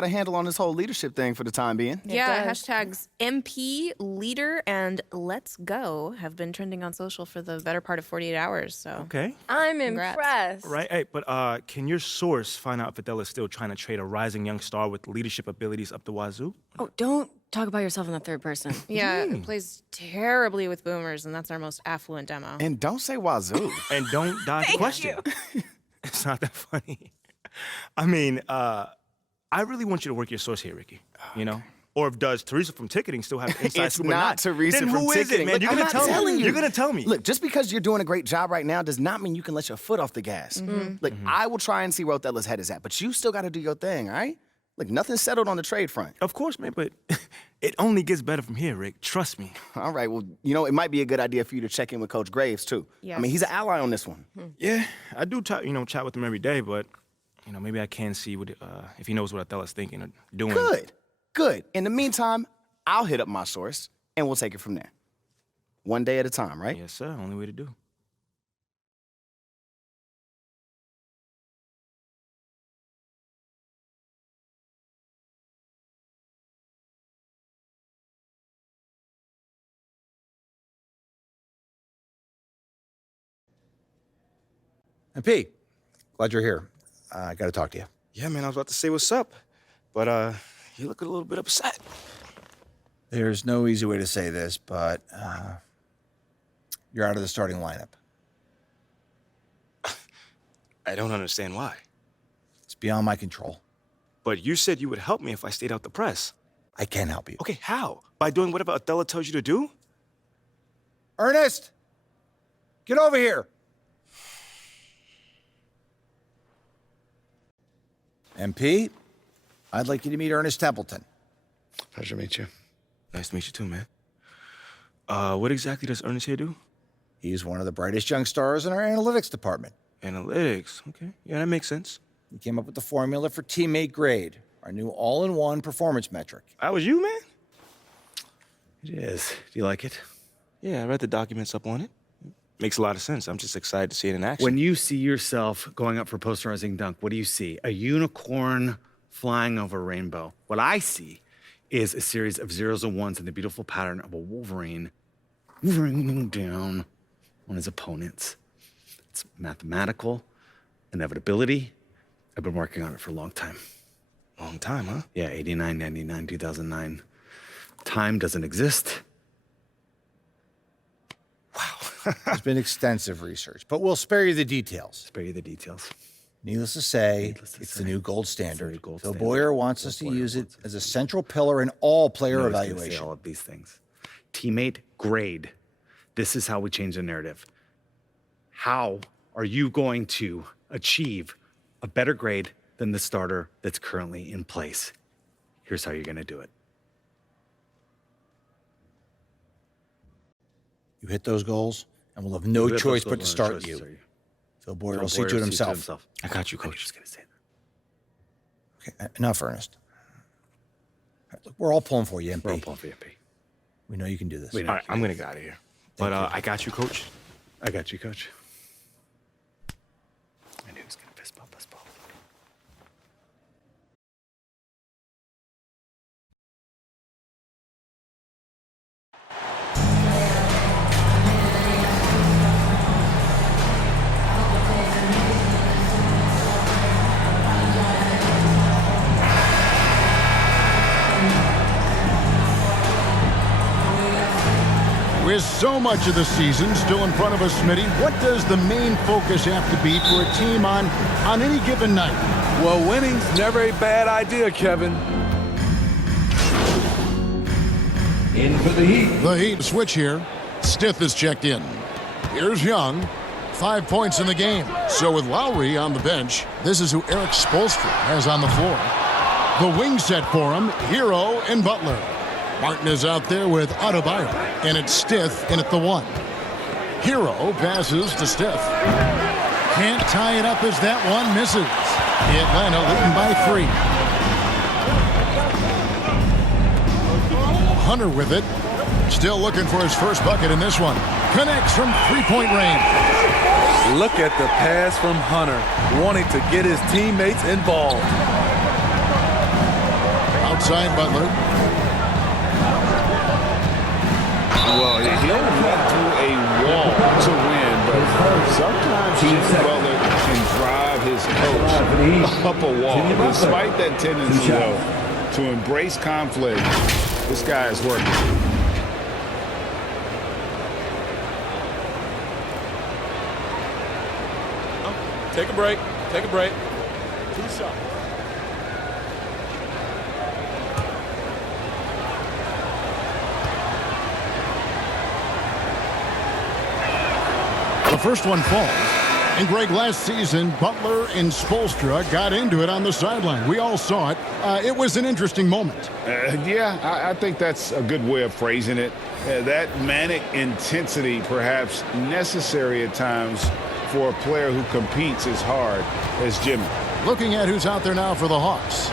a handle on this whole leadership thing for the time being. Yeah, hashtags MP, leader, and let's go have been trending on social for the better part of 48 hours, so. Okay. I'm Congrats. impressed. Right, hey, but can your source find out if Adele is still trying to trade a rising young star with leadership abilities up the wazoo? Oh, don't talk about yourself in the third person. Yeah, it plays terribly with boomers, and that's our most affluent demo. And don't say wazoo. And don't dodge the question. It's not that funny. I mean, I really want you to work your source here, Ricky. You know? Or if does Teresa from ticketing still have inside It's scoop or not Teresa then from who is it, ticketing. man? Look, You're I'm gonna not tell telling me. you. You're gonna tell me. Look, just because you're doing a great job right now does not mean you can let your foot off the gas. Look, I will try and see where Othella's head is at, but you still got to do your thing, all right? Look, nothing's settled on the trade front. Of course, man, but it only gets better from here, Rick. Trust me. All right, well, you know, it might be a good idea for you to check in with Coach Graves, too. I mean, he's an ally on this one. Yeah, I do, chat with him every day, but, maybe I can see what if he knows what Othella's thinking or doing. Good. In the meantime, I'll hit up my source, and we'll take it from there. One day at a time, right? Yes, sir. Only way to do. MP, glad you're here. I got to talk to you. Yeah, man, I was about to say what's up, but you look a little bit upset. There's no easy way to say this, but you're out of the starting lineup. I don't understand why. It's beyond my control. But you said you would help me if I stayed out the press. I can help you. Okay, how? By doing whatever Othella tells you to do? Ernest, get over here. MP, I'd like you to meet Ernest Templeton. Pleasure to meet you. Nice to meet you too, man. What exactly does Ernest here do? He's one of the brightest young stars in our analytics department. Analytics, okay. Yeah, that makes sense. He came up with the formula for teammate grade, our new all-in-one performance metric. That was you, man? It is. Do you like it? Yeah, I read the documents up on it. Makes a lot of sense. I'm just excited to see it in action. When you see yourself going up for posterizing dunk, what do you see? A unicorn flying over a rainbow. What I see is a series of zeros and ones in the beautiful pattern of a Wolverine raining down on his opponents. It's mathematical inevitability. I've been working on it for a long time. Long time, huh? Yeah, 89, 99, 2009. Time doesn't exist. There's been extensive research, but we'll spare you the details. Spare you the details. Needless to say, it's the new gold standard. Phil Boyer wants us to use it as a central pillar in all player evaluation. All of these things. Teammate grade. This is how we change the narrative. How are you going to achieve a better grade than the starter that's currently in place? Here's how you're going to do it. You hit those goals, and we'll have no choice but to start you. Phil Boyer will see to it himself. I got you, I'm Coach. just going to say that. Okay, enough, Ernest. All right, look, we're all pulling for you, MP. We're all pulling for you, MP. We know you can do this. All right, I'm going to get out of here. But I got you, Coach. I got you, Coach. I knew he was going to fist bump us both. With so much of the season still in front of us, Smitty, what does the main focus have to be for a team on any given night? Well, winning's never a bad idea, Kevin. In for the Heat. The Heat switch here. Stith is checked in. Here's Young. 5 points in the game. So with Lowry on the bench, this is who Eric Spoelstra has on the floor. The wing set for him, Hero and Butler. Martin is out there with Adebayo, and it's Stith in at the 1. Hero passes to Stith. Can't tie it up as that one misses. Atlanta leading by 3. Hunter with it. Still looking for his first bucket in this one. Connects from three-point range. Look at the pass from Hunter, wanting to get his teammates involved. Outside Butler. Well, he'll run through a wall to win, but sometimes Jimmy Butler can drive his coach up a wall. Despite that tendency, though, to embrace conflict, this guy is working. Take a break. Take a break. 2 shots. The first one falls. And Greg, last season, Butler and Spoelstra got into it on the sideline. We all saw it. It was an interesting moment. Yeah, I think that's a good way of phrasing it. That manic intensity, perhaps necessary at times for a player who competes as hard as Jimmy. Looking at who's out there now for the Hawks.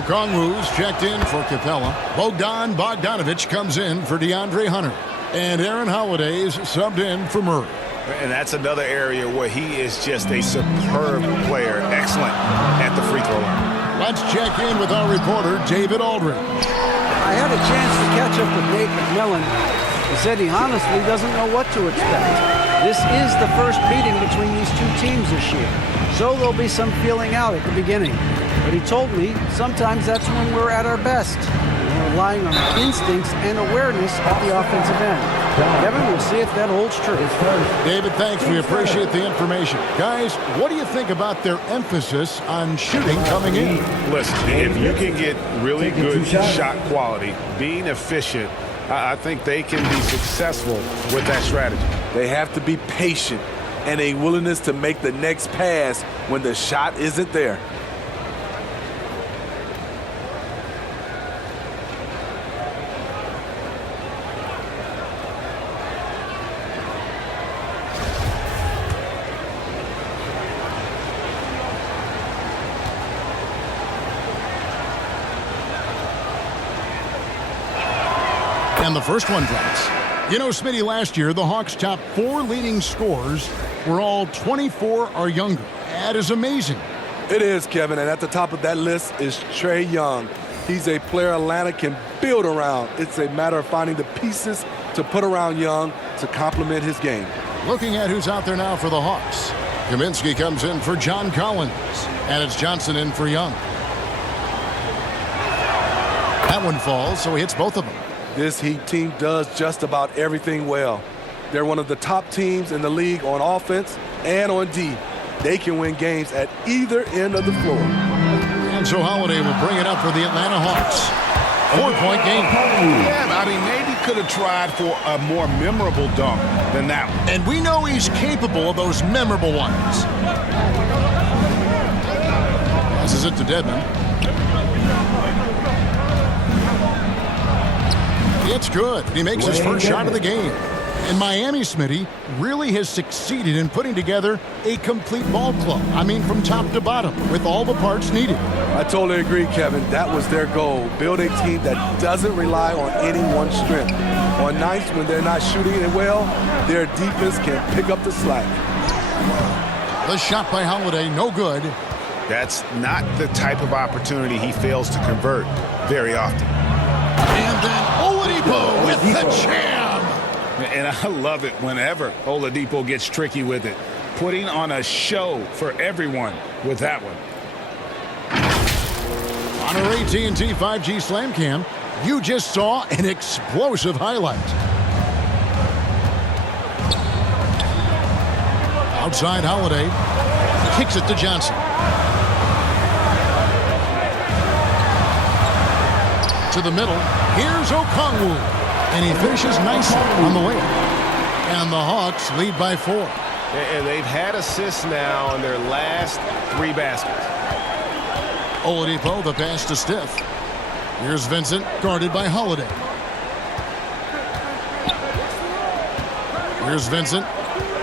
Okongwu's checked in for Capella. Bogdanovich comes in for DeAndre Hunter. And Aaron Holiday's subbed in for Murray. And that's another area where he is just a superb player. Excellent at the free throw line. Let's check in with our reporter, David Aldridge. I had a chance to catch up with Nate McMillan. He said he honestly doesn't know what to expect. This is the first meeting between these two teams this year, so there'll be some feeling out at the beginning. But he told me sometimes that's when we're at our best. We're relying on instincts and awareness at the offensive end. Kevin, we'll see if that holds true. David, thanks. We appreciate the information. Guys, what do you think about their emphasis on shooting coming in? Listen, if you can get really good shot quality, being efficient, I think they can be successful with that strategy. They have to be patient and a willingness to make the next pass when the shot isn't there. And the first one drops. You know, Smitty, last year, the Hawks' top 4 leading scorers were all 24 or younger. That is amazing. It is, Kevin, and at the top of that list is Trae Young. He's a player Atlanta can build around. It's a matter of finding the pieces to put around Young to complement his game. Looking at who's out there now for the Hawks. Kaminsky comes in for John Collins, and it's Johnson in for Young. That one falls, so he hits both of them. This Heat team does just about everything well. They're one of the top teams in the league on offense and on D. They can win games at either end of the floor. And so Holiday will bring it up for the Atlanta Hawks. 4-point game. Yeah, I mean, maybe could have tried for a more memorable dunk than that one. And we know he's capable of those memorable ones. Passes it to Dedmon. It's good. He makes his first shot of the game. And Miami, Smitty, really has succeeded in putting together a complete ball club. I mean, from top to bottom, with all the parts needed. I totally agree, Kevin. That was their goal. Build a team that doesn't rely on any one strength. On nights when they're not shooting it well, their defense can pick up the slack. The shot by Holiday, no good. That's not the type of opportunity he fails to convert very often. And then Oladipo with the jam. And I love it whenever Oladipo gets tricky with it. Putting on a show for everyone with that one. On our AT&T 5G Slam Cam, you just saw an explosive highlight. Outside Holiday, kicks it to Johnson. To the middle, here's Okongwu, and he finishes nicely on the way. And the Hawks lead by 4. And they've had assists now on their last 3 baskets. Oladipo, the pass to Stiff. Here's Vincent, guarded by Holiday. Here's Vincent,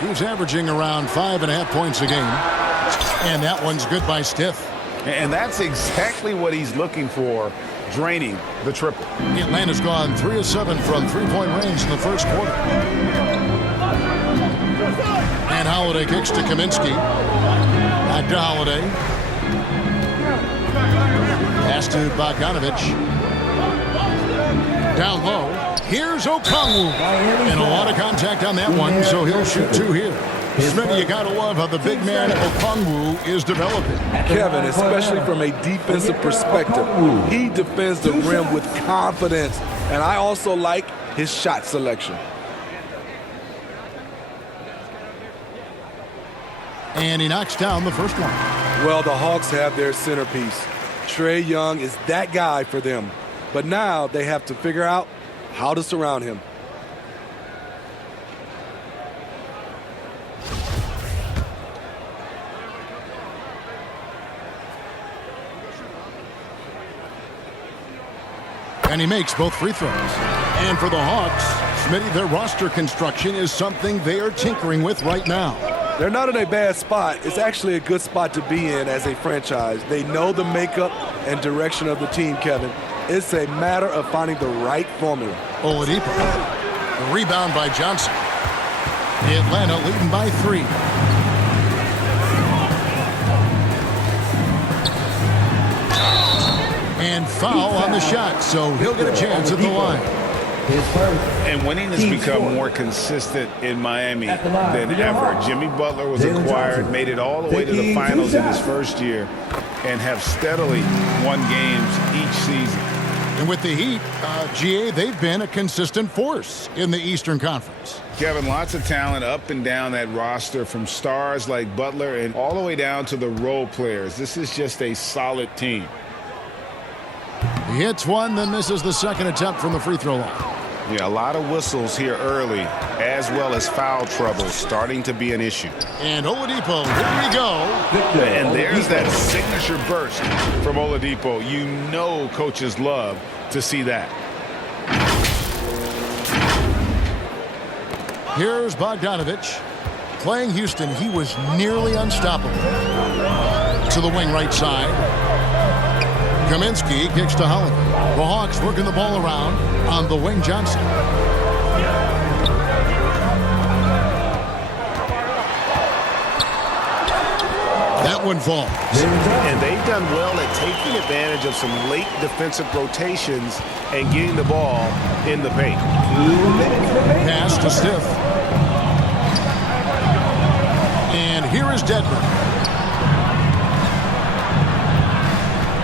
who's averaging around 5.5 points a game. And that one's good by Stiff. And that's exactly what he's looking for, draining the triple. Atlanta's gone 3 of 7 from 3-point range in the first quarter. And Holiday kicks to Kaminsky. Back to Holiday. Pass to Bogdanovich. Down low, here's Okongwu. And a lot of contact on that one, so he'll shoot 2 here. Smitty, you gotta love how the big man Okongwu is developing. Kevin, especially from a defensive perspective, he defends the rim with confidence. And I also like his shot selection. And he knocks down the first one. Well, the Hawks have their centerpiece. Trae Young is that guy for them. But now they have to figure out how to surround him. And he makes both free throws. And for the Hawks, Smitty, their roster construction is something they are tinkering with right now. They're not in a bad spot. It's actually a good spot to be in as a franchise. They know the makeup and direction of the team, Kevin. It's a matter of finding the right formula. Oladipo. The rebound by Johnson. Atlanta leading by 3. And foul on the shot, so he'll get a chance at the line. And winning has become more consistent in Miami than ever. Jimmy Butler was acquired, made it all the way to the finals in his first year, and have steadily won games each season. And with the Heat, GA, they've been a consistent force in the Eastern Conference. Kevin, lots of talent up and down that roster, from stars like Butler and all the way down to the role players. This is just a solid team. He hits one, then misses the second attempt from the free throw line. Yeah, a lot of whistles here early, as well as foul trouble starting to be an issue. And Oladipo, here we go. And there's that signature burst from Oladipo. You know coaches love to see that. Here's Bogdanovich. Playing Houston, he was nearly unstoppable. To the wing right side. Kaminsky kicks to Holiday. The Hawks working the ball around on the wing. Johnson. That one falls. And they've done well at taking advantage of some late defensive rotations and getting the ball in the paint. Pass to Stiff. And here is Dedmon.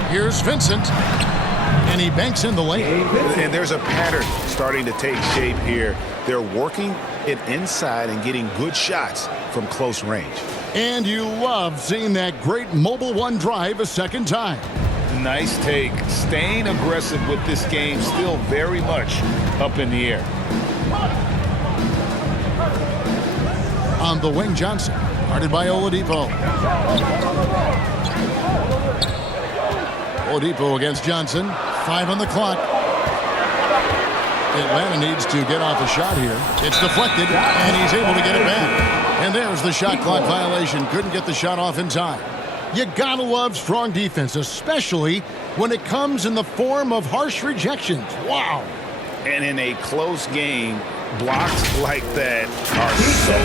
Here's Vincent. And he banks in the lane. And there's a pattern starting to take shape here. They're working it inside and getting good shots from close range. And you love seeing that great mobile one drive a second time. Nice take. Staying aggressive with this game, still very much up in the air. On the wing, Johnson. Guarded by Oladipo. Oladipo against Johnson. 5 on the clock. Atlanta needs to get off a shot here. It's deflected, and he's able to get it back. And there's the shot clock violation. Couldn't get the shot off in time. You gotta love strong defense, especially when it comes in the form of harsh rejections. Wow. And in a close game, blocks like that are so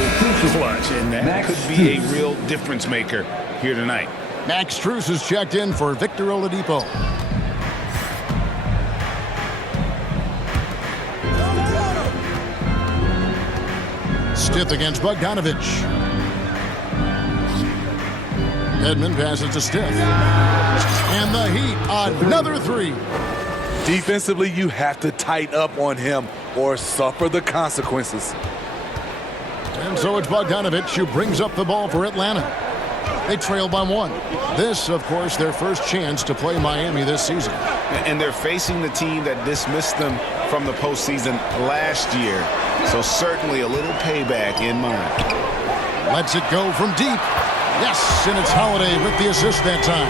clutch, and that could be a real difference maker here tonight. Max Strus is checked in for Victor Oladipo. Stiff against Bogdanovich. Edmond passes to Stiff. And the Heat, another 3. Defensively, you have to tighten up on him or suffer the consequences. And so it's Bogdanovich who brings up the ball for Atlanta. They trail by 1. This, of course, their first chance to play Miami this season. And they're facing the team that dismissed them from the postseason last year. So certainly a little payback in mind. Lets it go from deep. Yes, and it's Holiday with the assist that time.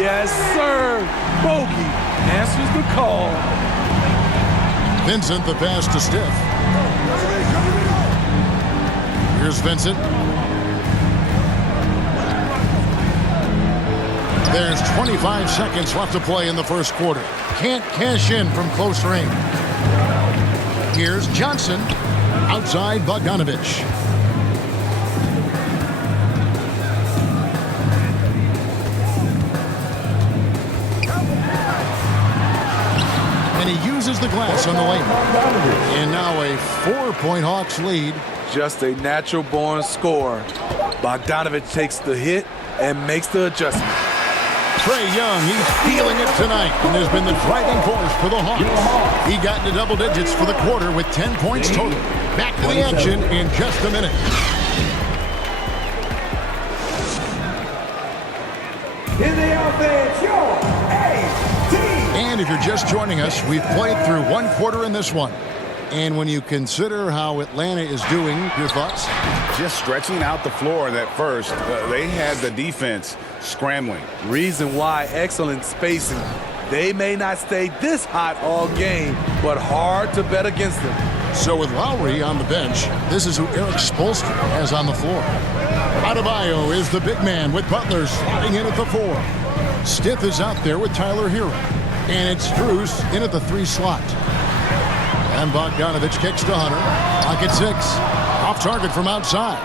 Yes, sir. Bogey answers the call. Vincent, the pass to Stiff. Here's Vincent. There's 25 seconds left to play in the first quarter. Can't cash in from close range. Here's Johnson. Outside Bogdanovich. And he uses the glass on the lane. And now a 4-point Hawks lead. Just a natural-born scorer. Bogdanovich takes the hit and makes the adjustment. Trae Young, he's feeling it tonight and has been the driving force for the Hawks. He got into double digits for the quarter with 10 points total. Back to the action in just a minute. In the offense, your ATL. And if you're just joining us, we've played through one quarter in this one. And when you consider how Atlanta is doing, your thoughts? Just stretching out the floor at first. They had the defense scrambling. Reason why, excellent spacing. They may not stay this hot all game, but hard to bet against them. So with Lowry on the bench, this is who Eric Spoelstra has on the floor. Adebayo is the big man with Butler slotting in at the 4. Stith is out there with Tyler Hero. And it's Strus in at the 3 slot. And Bogdanovich kicks to Hunter. Clock at 6. Off target from outside.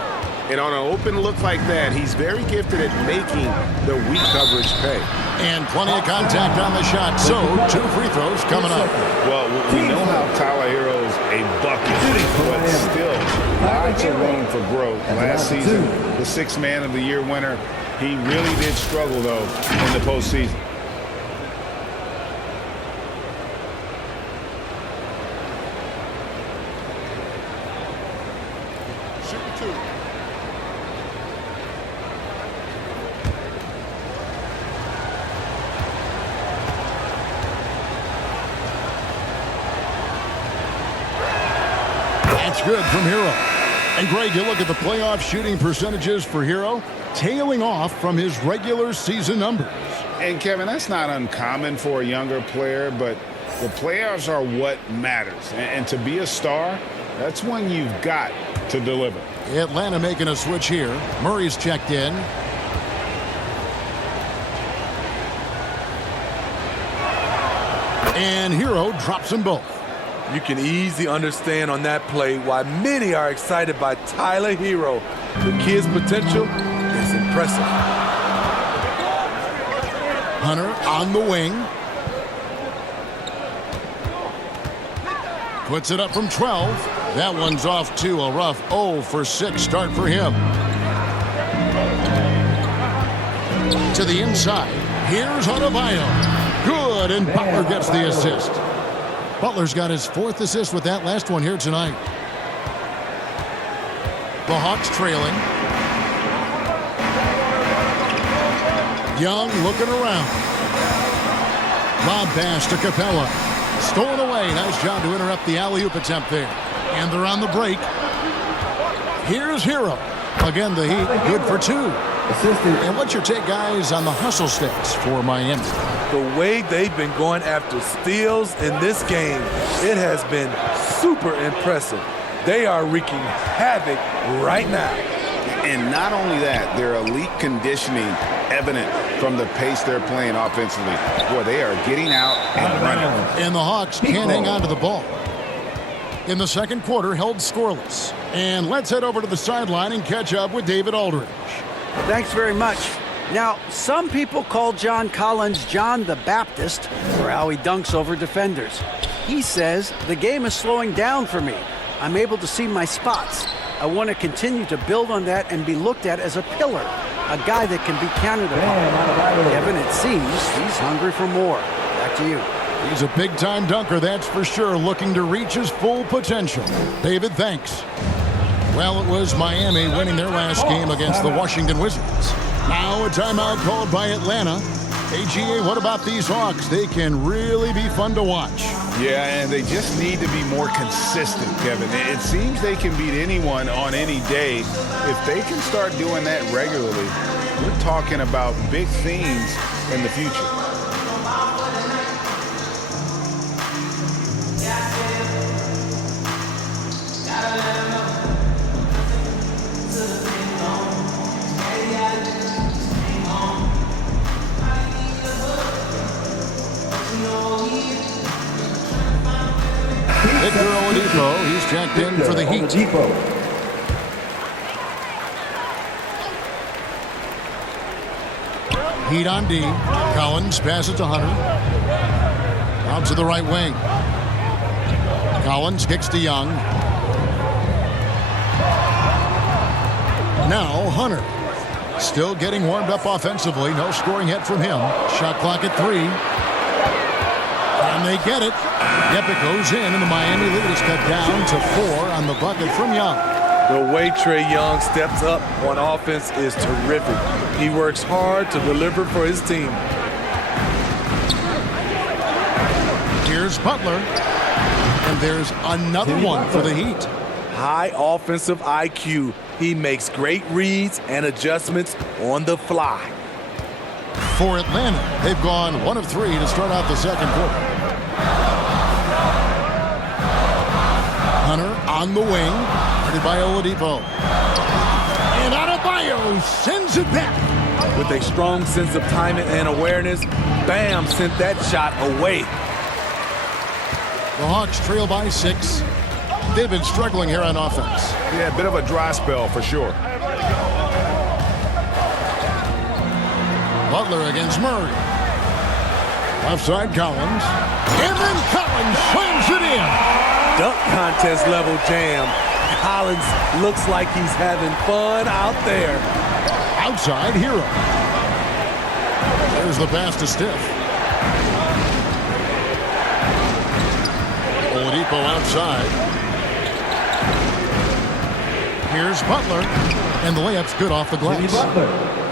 And on an open look like that, he's very gifted at making the weak coverage pay. And plenty of contact on the shot. So 2 free throws coming up. Well, we know how Tyler Hero's a bucket, but still lots of room for growth. Last season, the 6th Man of the Year winner, he really did struggle, though, in the postseason. That's good from Hero. And Greg, you look at the playoff shooting percentages for Hero, tailing off from his regular season numbers. And Kevin, that's not uncommon for a younger player, but the playoffs are what matters. And to be a star, that's when you've got to deliver. Atlanta making a switch here. Murray's checked in. And Hero drops them both. You can easily understand on that play why many are excited by Tyler Hero. The kid's potential is impressive. Hunter on the wing. Puts it up from 12. That one's off to a rough 0 for 6 start for him. To the inside. Here's Adebayo. Good, and Butler gets the assist. Butler's got his 4th assist with that last one here tonight. The Hawks trailing. Young looking around. Lob pass to Capella. Stolen away. Nice job to interrupt the alley-oop attempt there. And they're on the break. Here's Hero. Again, the Heat good for 2. And what's your take, guys, on the hustle stats for Miami? The way they've been going after steals in this game, it has been super impressive. They are wreaking havoc right now. And not only that, their elite conditioning evident from the pace they're playing offensively. Boy, they are getting out and running. And the Hawks can't hang on to the ball. In the second quarter, held scoreless. And let's head over to the sideline and catch up with David Aldridge. Thanks very much. Now, some people call John Collins John the Baptist for how he dunks over defenders. He says, the game is slowing down for me. I'm able to see my spots. I want to continue to build on that and be looked at as a pillar, a guy that can be counted upon. Kevin, it seems he's hungry for more. Back to you. He's a big-time dunker, that's for sure, looking to reach his full potential. David, thanks. Well, it was Miami winning their last game against the Washington Wizards. Now a timeout called by Atlanta. AGA, what about these Hawks? They can really be fun to watch. Yeah, and they just need to be more consistent, Kevin. It seems they can beat anyone on any day. If they can start doing that regularly, we're talking about big things in the future. Victor Oladipo, he's checked in for the Heat. Heat on D. Collins passes to Hunter. Out to the right wing. Collins kicks to Young. Now Hunter. Still getting warmed up offensively. No scoring hit from him. Shot clock at 3. And they get it. Yep, it goes in, and the Miami lead is cut down to 4 on the bucket from Young. The way Trae Young steps up on offense is terrific. He works hard to deliver for his team. Here's Butler. And there's another one for the Heat. High offensive IQ. He makes great reads and adjustments on the fly. For Atlanta, they've gone 1 of 3 to start out the second quarter. Hunter on the wing, guarded by Oladipo. And Adebayo sends it back. With a strong sense of timing and awareness, Bam sent that shot away. The Hawks trail by 6. They've been struggling here on offense. Yeah, a bit of a dry spell for sure. Butler against Murray. Left side Collins. And then Collins slams it in. Dunk contest level jam. Collins looks like he's having fun out there. Outside Hero. There's the pass to Stiff. Oladipo outside. Here's Butler, and the layup's good off the glass.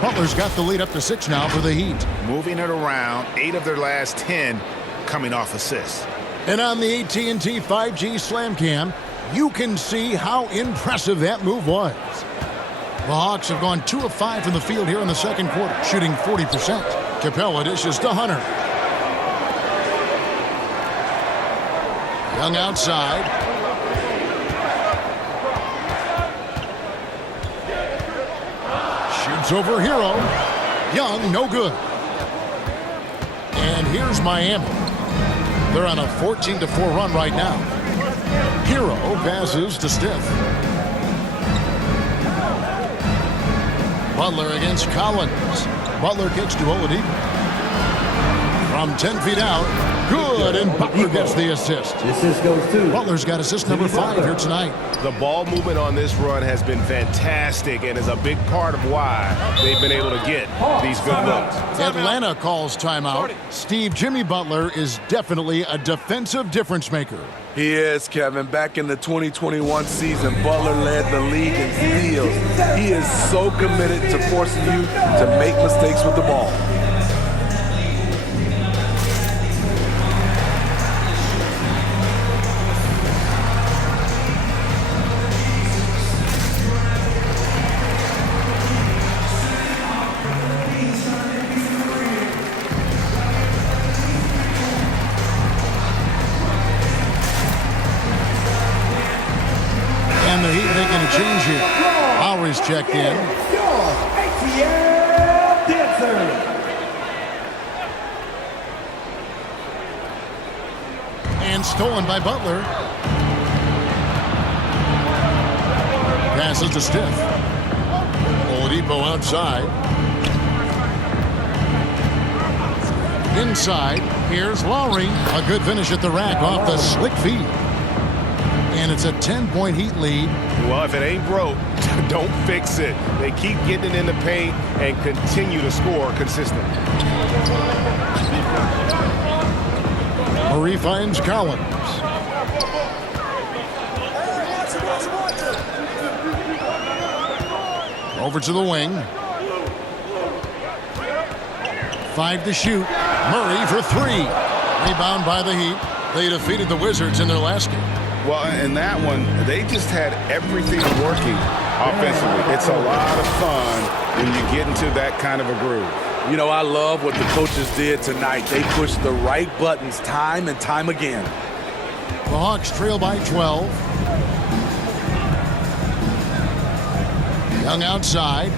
Butler's got the lead up to 6 now for the Heat. Moving it around, 8 of their last 10 coming off assists. And on the AT&T 5G Slam Cam, you can see how impressive that move was. The Hawks have gone 2 of 5 from the field here in the second quarter, shooting 40%. Capella dishes to Hunter. Young outside. Shoots over Hero. Young, no good. And here's Miami. They're on a 14-4 run right now. Hero passes to Stiff. Butler against Collins. Butler kicks to Oladipo. From 10 feet out, good, and Butler gets the assist. Assist goes to Butler's got assist number 5 here tonight. The ball movement on this run has been fantastic and is a big part of why they've been able to get these good looks. Atlanta calls timeout. Steve, Jimmy Butler is definitely a defensive difference maker. He is, Kevin. Back in the 2021 season, Butler led the league in steals. He is so committed to forcing you to make mistakes with the ball. And the Heat making a change here. Lowry's checked in. ATL dancer. And stolen by Butler. Passes to Stiff. Oladipo outside. Inside, here's Lowry. A good finish at the rack off the slick feed. And it's a 10-point Heat lead. Well, if it ain't broke, don't fix it. They keep getting it in the paint and continue to score consistently. Murray finds Collins. Over to the wing. 5 to shoot. Murray for 3. Rebound by the Heat. They defeated the Wizards in their last game. Well, in that one, they just had everything working offensively. It's a lot of fun when you get into that kind of a groove. You know, I love what the coaches did tonight. They pushed the right buttons time and time again. The Hawks trail by 12. Young outside.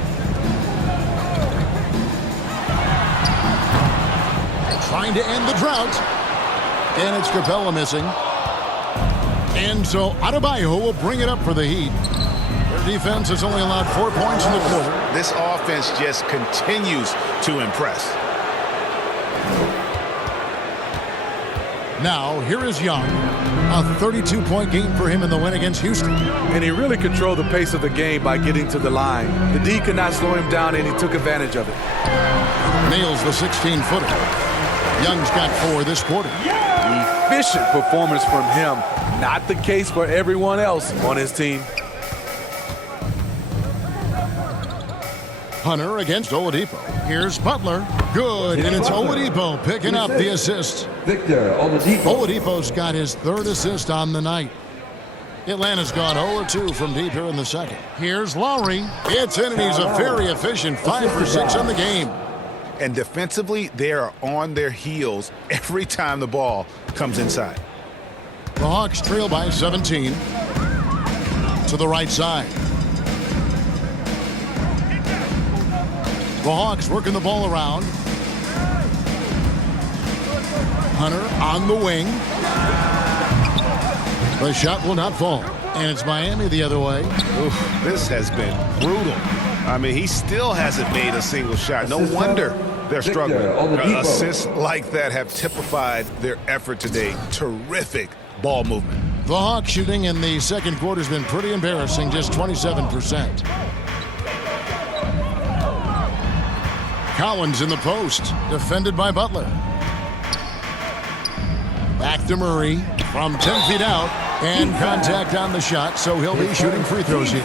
Trying to end the drought. And it's Capella missing. And so Adebayo will bring it up for the Heat. Their defense has only allowed 4 points in the quarter. This offense just continues to impress. Now, here is Young. A 32-point game for him in the win against Houston. And he really controlled the pace of the game by getting to the line. The D could not slow him down, and he took advantage of it. Nails the 16-footer. Young's got 4 this quarter. Efficient performance from him. Not the case for everyone else on his team. Hunter against Oladipo. Here's Butler. Good, and it's Oladipo picking up the assist. Victor Oladipo. Oladipo's got his 3rd assist on the night. Atlanta's gone 0-2 from deep here in the second. Here's Lowry. It's in, and he's a very efficient 5 for 6 on the game. And defensively, they are on their heels every time the ball comes inside. The Hawks trail by 17. To the right side. The Hawks working the ball around. Hunter on the wing. The shot will not fall. And it's Miami the other way. Oof, this has been brutal. I mean, he still hasn't made a single shot. No wonder they're struggling. Assists like that have typified their effort today. Terrific ball movement. The Hawks shooting in the second quarter has been pretty embarrassing, just 27%. Collins in the post, defended by Butler. Back to Murray from 10 feet out, and contact on the shot, so he'll be shooting free throws here.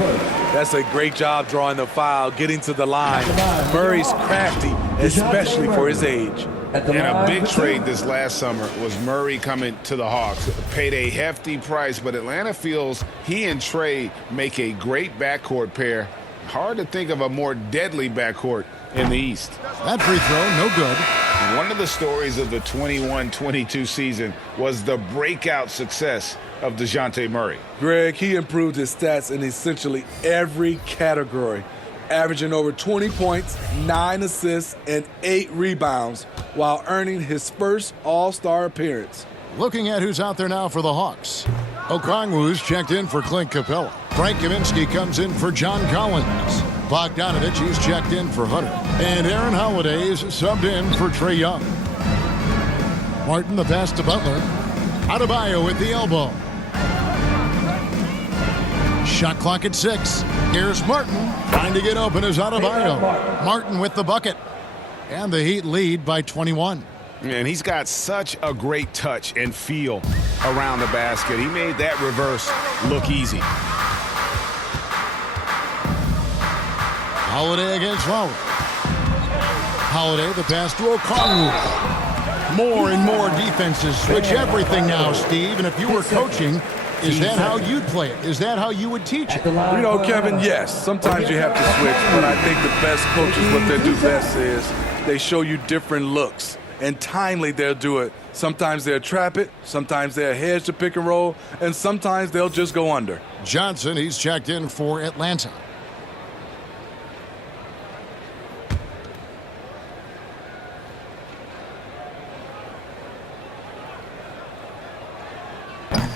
That's a great job drawing the foul, getting to the line. Murray's crafty, especially for his age. And a big trade this last summer was Murray coming to the Hawks. Paid a hefty price, but Atlanta feels he and Trey make a great backcourt pair. Hard to think of a more deadly backcourt in the East. That free throw, no good. One of the stories of the 21-22 season was the breakout success of DeJounte Murray. Greg, he improved his stats in essentially every category, averaging over 20 points, 9 assists, and 8 rebounds, while earning his first All-Star appearance. Looking at who's out there now for the Hawks. Okongwu's checked in for Clint Capella. Frank Kaminsky comes in for John Collins. Bogdanovich, he's checked in for Hunter. And Aaron Holiday's subbed in for Trae Young. Martin, the pass to Butler. Adebayo at the elbow. Shot clock at 6. Here's Martin. Trying to get open is Adebayo. Martin with the bucket. And the Heat lead by 21. And he's got such a great touch and feel around the basket. He made that reverse look easy. Holiday against Lowry. Holiday, the pass to Okongwu. More and more defenses switch everything now, Steve. And if you were coaching, is that how you'd play it? Is that how you would teach it? You know, Kevin, yes. Sometimes you have to switch, but I think the best coaches, what they do best is they show you different looks. And timely, they'll do it. Sometimes they'll trap it. Sometimes they'll hedge the pick and roll. And sometimes they'll just go under. Johnson, he's checked in for Atlanta.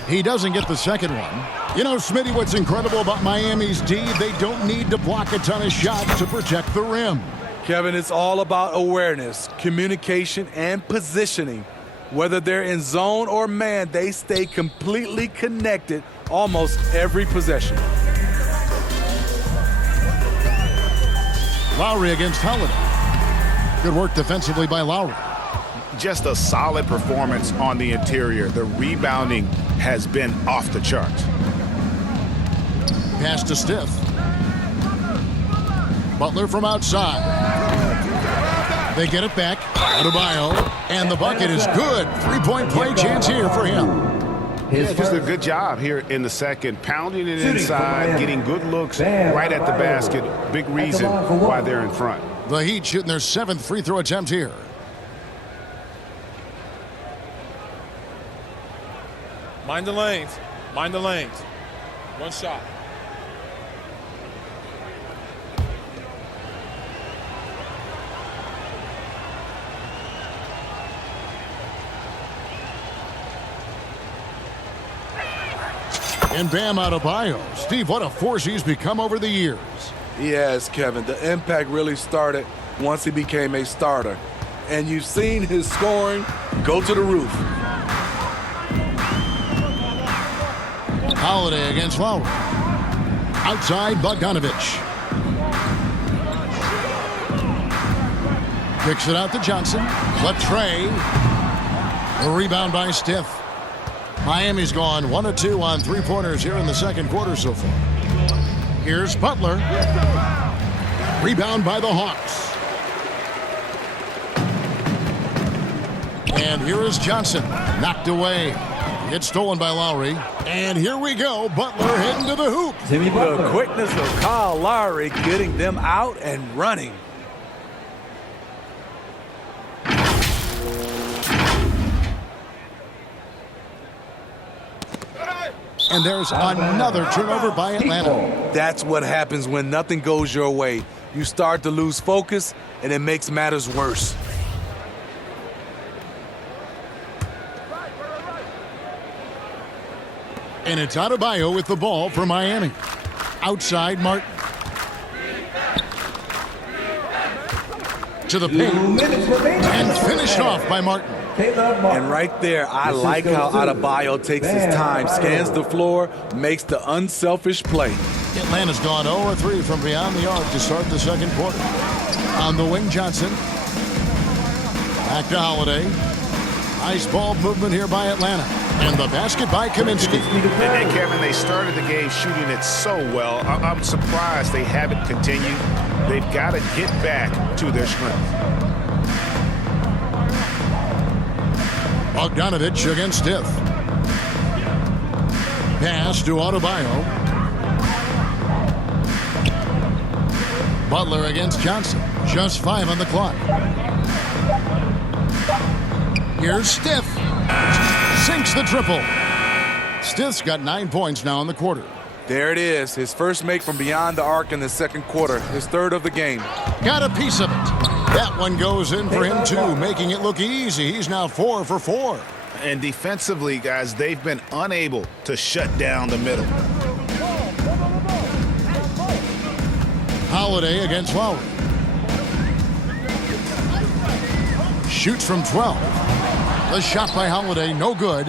He doesn't get the second one. You know, Smitty, what's incredible about Miami's D, they don't need to block a ton of shots to protect the rim. Kevin, it's all about awareness, communication, and positioning. Whether they're in zone or man, they stay completely connected almost every possession. Lowry against Holiday. Good work defensively by Lowry. Just a solid performance on the interior. The rebounding has been off the charts. Pass to Stiff. Butler from outside. They get it back. Adebayo. And the bucket is good. Three-point play chance here for him. Yeah, just a good job here in the second. Pounding it inside, getting good looks right at the basket. Big reason why they're in front. The Heat shooting their 7th free throw attempt here. Mind the lanes. Mind the lanes. One shot. And Bam Adebayo. Steve, what a force he's become over the years. Yes, Kevin. The impact really started once he became a starter. And you've seen his scoring go to the roof. Holiday against Lowry. Outside, Bogdanovich. Kicks it out to Johnson. Latre. A rebound by Stiff. Miami's gone 1 of 2 on three-pointers here in the second quarter so far. Here's Butler. Rebound by the Hawks. And here is Johnson. Knocked away. Gets stolen by Lowry. And here we go. Butler heading to the hoop. The quickness of Kyle Lowry getting them out and running. And there's another turnover by Atlanta. That's what happens when nothing goes your way. You start to lose focus, and it makes matters worse. And it's Adebayo with the ball for Miami. Outside, Martin. To the paint. And finished off by Martin. And right there, I like how Adebayo takes his time, scans the floor, makes the unselfish play. Atlanta's gone 0-3 from beyond the arc to start the second quarter. On the wing, Johnson. Back to Holiday. Nice ball movement here by Atlanta. And the basket by Kaminsky. And Kevin, they started the game shooting it so well. I'm surprised they haven't continued. They've got to get back to their strength. Bogdanovich against Stiff. Pass to Adebayo. Butler against Johnson. Just 5 on the clock. Here's Stiff. Sinks the triple. Stiff's got 9 points now in the quarter. There it is. His first make from beyond the arc in the second quarter. His third of the game. Got a piece of it. That one goes in for him, too, making it look easy. He's now 4 for 4. And defensively, guys, they've been unable to shut down the middle. Holiday against Lowry. Shoots from 12. The shot by Holiday, no good.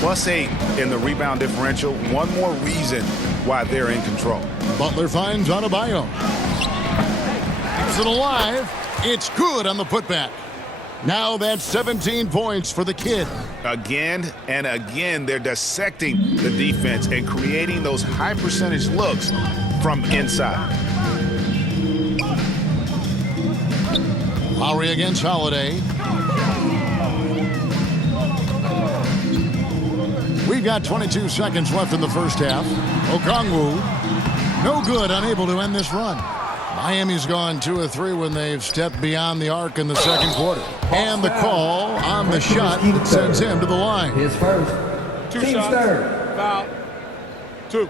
+8 in the rebound differential. One more reason why they're in control. Butler finds Adebayo. Keeps it alive. It's good on the putback. Now that's 17 points for the kid. Again and again, they're dissecting the defense and creating those high-percentage looks from inside. Lowry against Holiday. We've got 22 seconds left in the first half. Okongwu, no good, unable to end this run. Miami's gone 2 of 3 when they've stepped beyond the arc in the second quarter. And the call on the shot that sends him to the line. His first. Two Team shots. third. Foul. 2.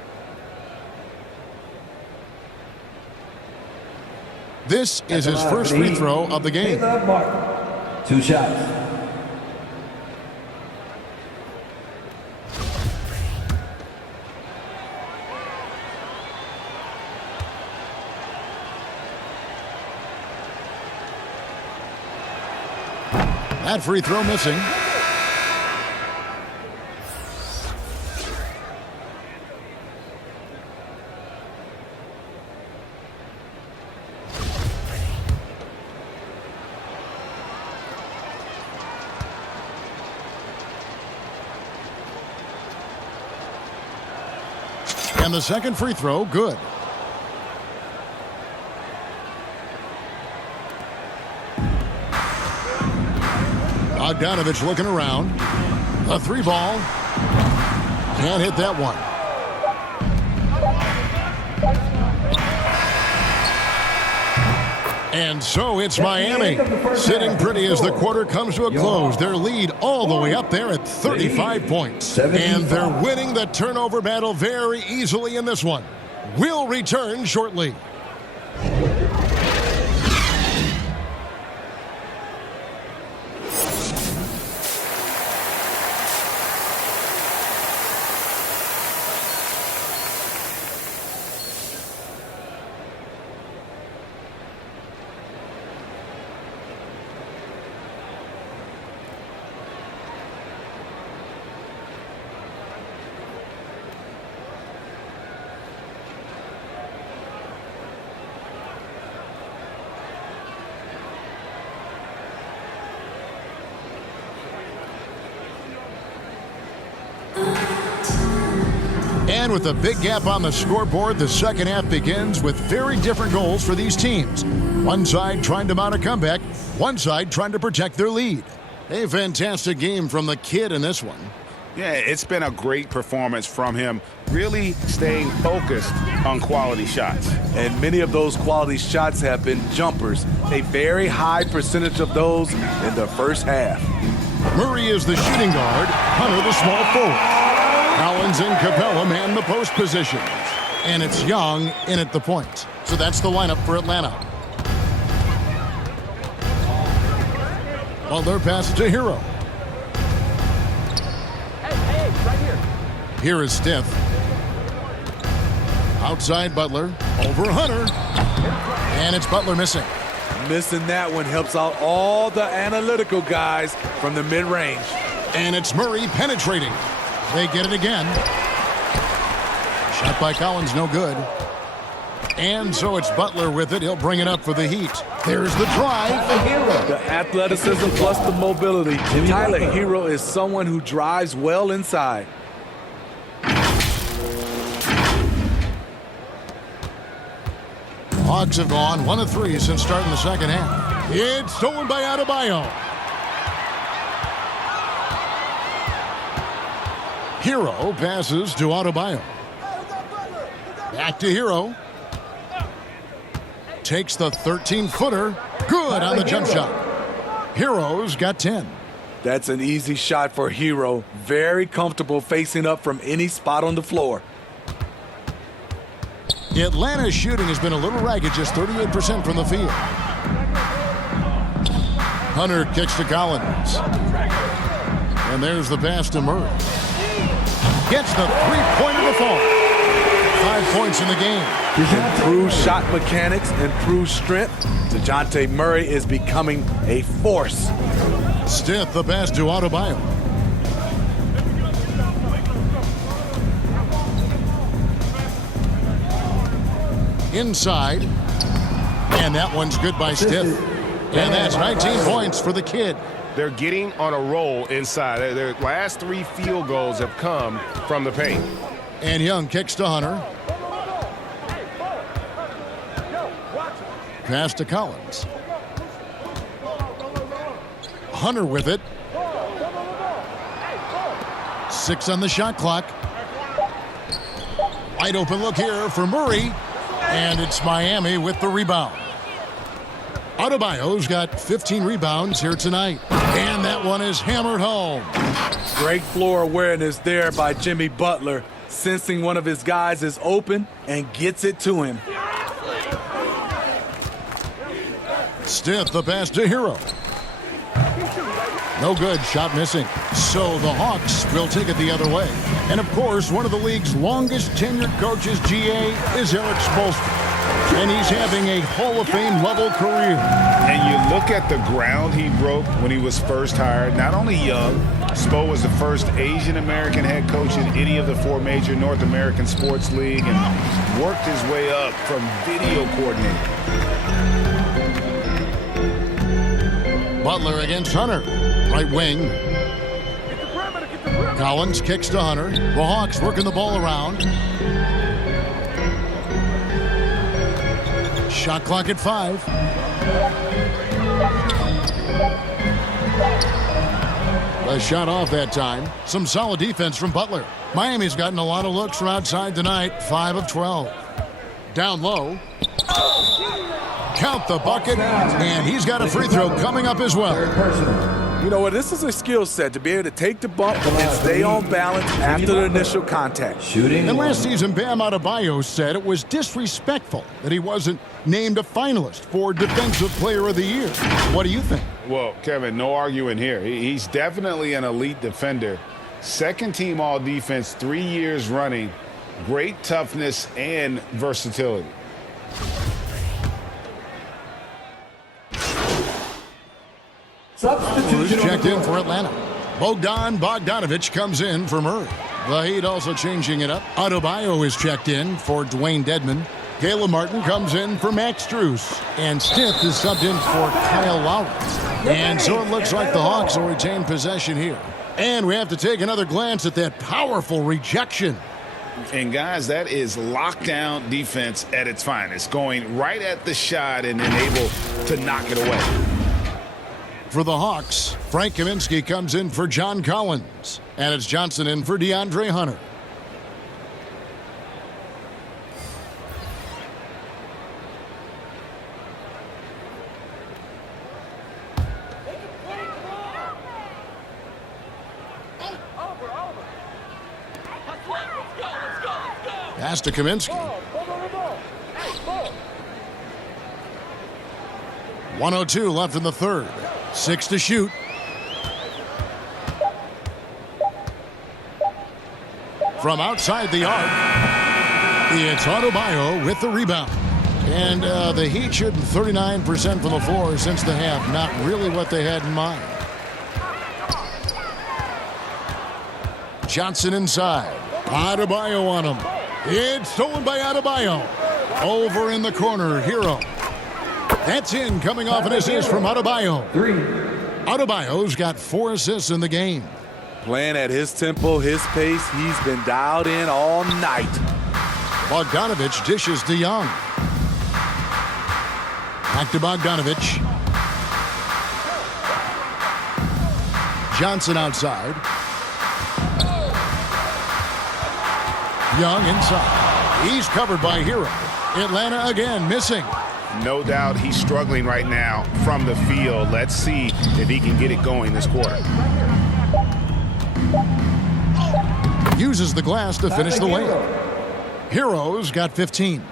This is his first free throw of the game. Caleb Martin. 2 shots. That free throw missing. And the second free throw, good. Bogdanovich looking around. A 3-ball. Can't hit that one. And so it's Miami sitting pretty as the quarter comes to a close. Their lead all the way up there at 35 points. And they're winning the turnover battle very easily in this one. We'll return shortly. And with a big gap on the scoreboard, the second half begins with very different goals for these teams. One side trying to mount a comeback, one side trying to protect their lead. A fantastic game from the kid in this one. Yeah, it's been a great performance from him, really staying focused on quality shots. And many of those quality shots have been jumpers, a very high percentage of those in the first half. Murray is the shooting guard, Hunter the small forward. Collins and Capella man the post positions. And it's Young in at the point. So that's the lineup for Atlanta. Butler passes to Hero. Here is Stith. Outside Butler. Over Hunter. And it's Butler missing. Missing that one helps out all the analytical guys from the mid-range. And it's Murray penetrating. They get it again. Shot by Collins, no good. And so it's Butler with it. He'll bring it up for the Heat. There's the drive. The athleticism plus the mobility. Tyler Hero is someone who drives well inside. Hawks have gone 1 of 3 since starting the second half. It's stolen by Adebayo. Hero passes to Adebayo. Back to Hero. Takes the 13-footer. Good on the jump shot. Hero's got 10. That's an easy shot for Hero. Very comfortable facing up from any spot on the floor. Atlanta's shooting has been a little ragged, just 38% from the field. Hunter kicks to Collins. And there's the pass to Murray. Gets the three-pointer to fall. 5 points in the game. Improved shot mechanics, improved strength. DeJounte Murray is becoming a force. Stith the pass to Adebayo. Inside. And that one's good by Stith. And that's 19 points for the kid. They're getting on a roll inside. Their last 3 field goals have come from the paint. And Young kicks to Hunter. Pass to Collins. Hunter with it. 6 on the shot clock. Wide open look here for Murray. And it's Miami with the rebound. Adebayo's got 15 rebounds here tonight. And that one is hammered home. Great floor awareness there by Jimmy Butler, sensing one of his guys is open and gets it to him. Stith the pass to Hero. No good, shot missing. So the Hawks will take it the other way. And of course, one of the league's longest tenured coaches, GA, is Eric Spoelstra. And he's having a Hall of Fame level career. And you look at the ground he broke when he was first hired. Not only young, Spo was the first Asian American head coach in any of the 4 major North American sports league and worked his way up from video coordinator. Butler against Hunter. Right wing. Collins kicks to Hunter. The Hawks working the ball around. Shot clock at 5. A shot off that time. Some solid defense from Butler. Miami's gotten a lot of looks from outside tonight. 5 of 12. Down low. Count the bucket. And he's got a free throw coming up as well. You know what? This is a skill set to be able to take the bump and stay on balance after the initial contact. Shooting. And last season, Bam Adebayo said it was disrespectful that he wasn't named a finalist for Defensive Player of the Year. What do you think? Well, Kevin, no arguing here. He's definitely an elite defender. Second team all defense 3 years running. Great toughness and versatility. Who's checked in for Atlanta? Bogdan Bogdanovic comes in for Murray. The Heat also changing it up. Adebayo is checked in for Dwayne Dedmon. Caleb Martin comes in for Max Strus. And Stith is subbed in for Kyle Lowry. And so it looks like the Hawks will retain possession here. And we have to take another glance at that powerful rejection. And guys, that is lockdown defense at its finest, going right at the shot and then able to knock it away. For the Hawks, Frank Kaminsky comes in for John Collins. And it's Johnson in for DeAndre Hunter. Pass to Kaminsky. 1:02 left in the third. 6 to shoot. From outside the arc, it's Adebayo with the rebound. And the Heat shooting 39% from the floor since the half. Not really what they had in mind. Johnson inside. Adebayo on him. It's stolen by Adebayo. Over in the corner, Hero. That's in, coming off an assist from Adebayo. Adebayo's got 4 assists in the game. Playing at his tempo, his pace, he's been dialed in all night. Bogdanovich dishes to Young. Back to Bogdanovich. Johnson outside. Young inside. He's covered by Hero. Atlanta again missing. No doubt he's struggling right now from the field. Let's see if he can get it going this quarter. Uses the glass to finish the layup. Hero's got 15.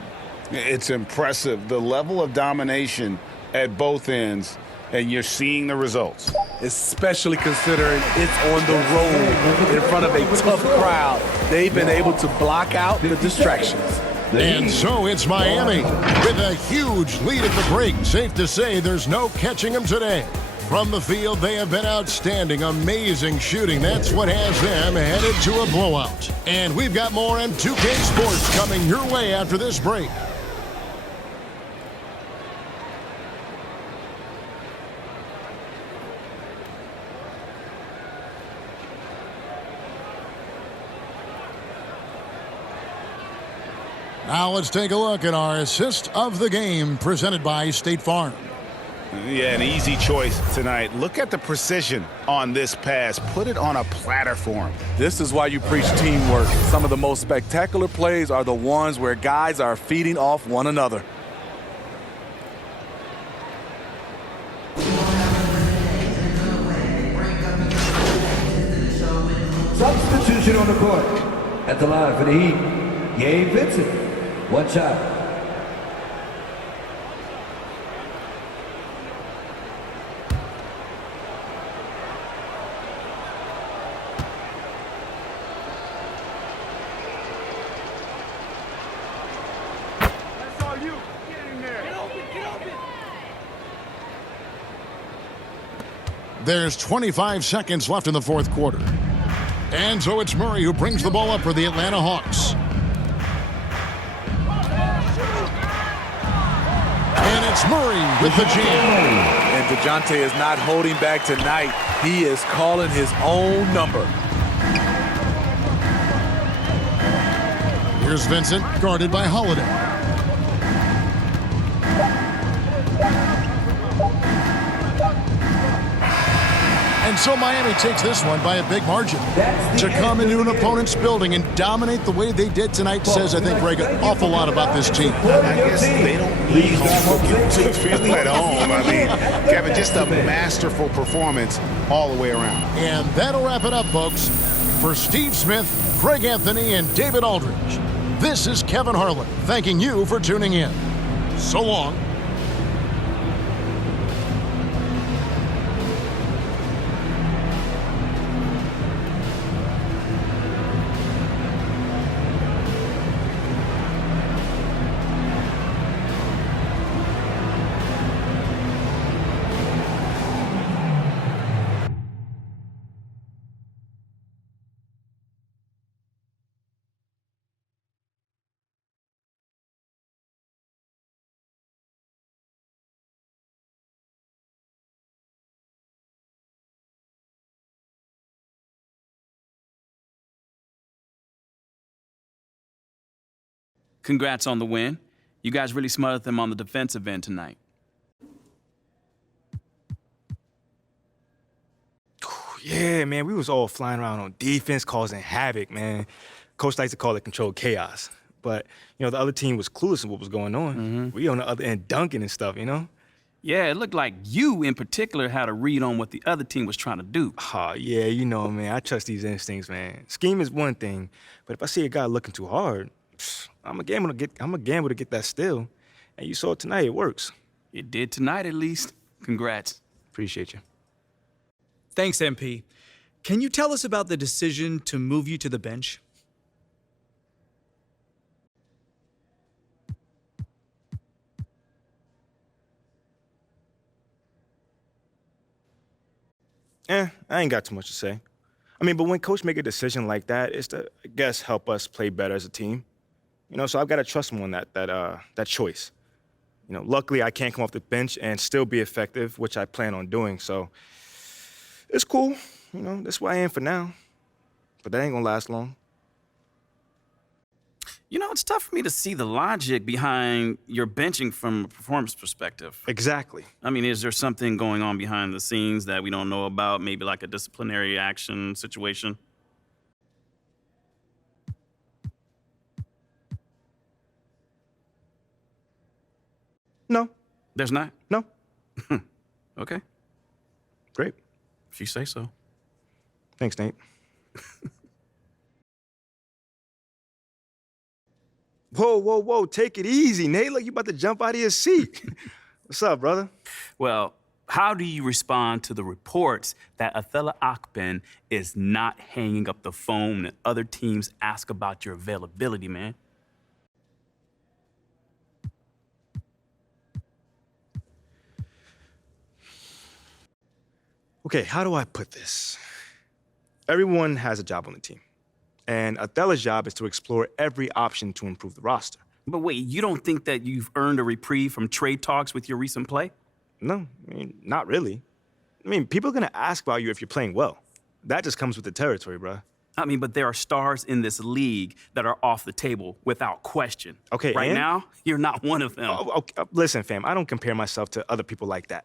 It's impressive, the level of domination at both ends, and you're seeing the results. Especially considering it's on the road in front of a tough crowd. They've been able to block out the distractions. And so it's Miami with a huge lead at the break. Safe to say there's no catching them today. From the field, they have been outstanding, amazing shooting. That's what has them headed to a blowout. And we've got more on 2K Sports coming your way after this break. Now let's take a look at our assist of the game presented by State Farm. Yeah, an easy choice tonight. Look at the precision on this pass. Put it on a platter for him. This is why you preach teamwork. Some of the most spectacular plays are the ones where guys are feeding off one another. Substitution on the court. At the line for the Heat, Gabe Vincent. 1 shot. There's 25 seconds left in the fourth quarter. And so it's Murray who brings the ball up for the Atlanta Hawks. And it's Murray with the jam. And DeJounte is not holding back tonight. He is calling his own number. Here's Vincent, guarded by Holiday. And so Miami takes this one by a big margin. To come into an opponent's building and dominate the way they did tonight says, I think, Greg, an awful lot about this team. I guess they don't need home cooking to feel at home. I mean, Kevin, just a masterful performance all the way around. And that'll wrap it up, folks. For Steve Smith, Craig Anthony, and David Aldridge, this is Kevin Harlan thanking you for tuning in. So long. Congrats on the win. You guys really smothered them on the defensive end tonight. Yeah, man, we was all flying around on defense, causing havoc, man. Coach likes to call it controlled chaos. But, you know, the other team was clueless in what was going on. We on the other end dunking and stuff, you know? Yeah, it looked like you in particular had a read on what the other team was trying to do. Oh, yeah, you know, man, I trust these instincts, man. Scheme is one thing, but if I see a guy looking too hard, I'm a gamble to get that steal. And you saw it tonight, it works. It did tonight, at least. Congrats. Appreciate you. Thanks, MP. Can you tell us about the decision to move you to the bench? I ain't got too much to say. I mean, but when coach make a decision like that, it's to, I guess, help us play better as a team. You know, so I've got to trust him on that choice. You know, luckily I can't come off the bench and still be effective, which I plan on doing. So it's cool. You know, that's where I am for now. But that ain't gonna last long. You know, it's tough for me to see the logic behind your benching from a performance perspective. Exactly. I mean, is there something going on behind the scenes that we don't know about? Maybe like a disciplinary action situation? No. There's not? No. Okay. Great. If you say so. Thanks, Nate. Whoa, take it easy, Nate. Like you about to jump out of your seat. What's up, brother? Well, how do you respond to the reports that Othello Akpen is not hanging up the phone and other teams ask about your availability, man? Okay, how do I put this? Everyone has a job on the team. And Othello's job is to explore every option to improve the roster. But wait, you don't think that you've earned a reprieve from trade talks with your recent play? No, I mean, not really. I mean, people are gonna ask about you if you're playing well. That just comes with the territory, bruh. I mean, but there are stars in this league that are off the table without question. Okay, right and? now, you're not one of them. Okay, listen, fam, I don't compare myself to other people like that.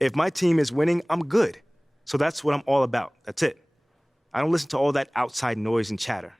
If my team is winning, I'm good. So that's what I'm all about. That's it. I don't listen to all that outside noise and chatter.